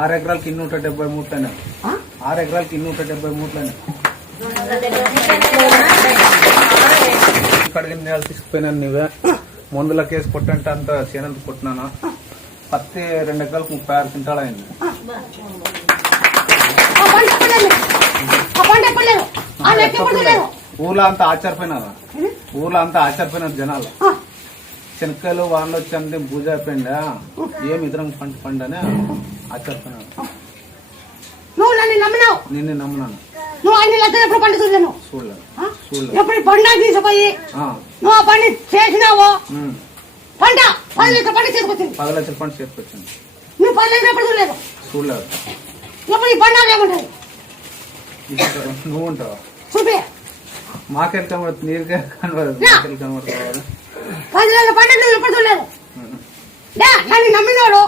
6 ఎకరాలకి 270 మూట్లనే. 6 ఎకరాలకి 270 మూట్లనే. కడిగిన నేల తీసుకుపోయినాను. నువ్వే మందుల కేసు కొట్టంటే అంత చేనంత కొట్టినాను. పత్తి 2 ఎకరాలకు 36 క్వింటాలు అయింది. ఊర్లో అంతా ఆచారిపోయినారా? ఊర్లో అంతా ఆచారిపోయినారు జనాలు. శనక్కాయలు వానలు వచ్చి అంటే పూజ అయిపోయిందా ఏమి ఇతరం పంట పండనే ఆచారిపోయినారు. నువ్వు నన్ను నమ్మినావు. నిన్ను నమ్మినాను. నువ్వు అన్ని లక్షలు ఎప్పుడు పంట చూడలేను. చూడలేదు. ఎప్పుడు పంట తీసుకుపోయి నువ్వు ఆ పని చేసినావు. పంట 10 లక్షల పంట చేసుకొచ్చింది. 10 లక్షల పంట చేసుకొచ్చింది. నువ్వు 10 లక్షలు ఎప్పుడు చూడలేదు. చూడలేదు. ఎప్పుడు ఈ పంట లేకుంటుంది. నువ్వు ఉంటావా? చూపి. మాకెళ్ళి కనబడుతుంది. నీరుకే కనబడదు. 10 లక్షల పంట నువ్వు ఎప్పుడు చూడలేదు. నన్ను నమ్మినాడు.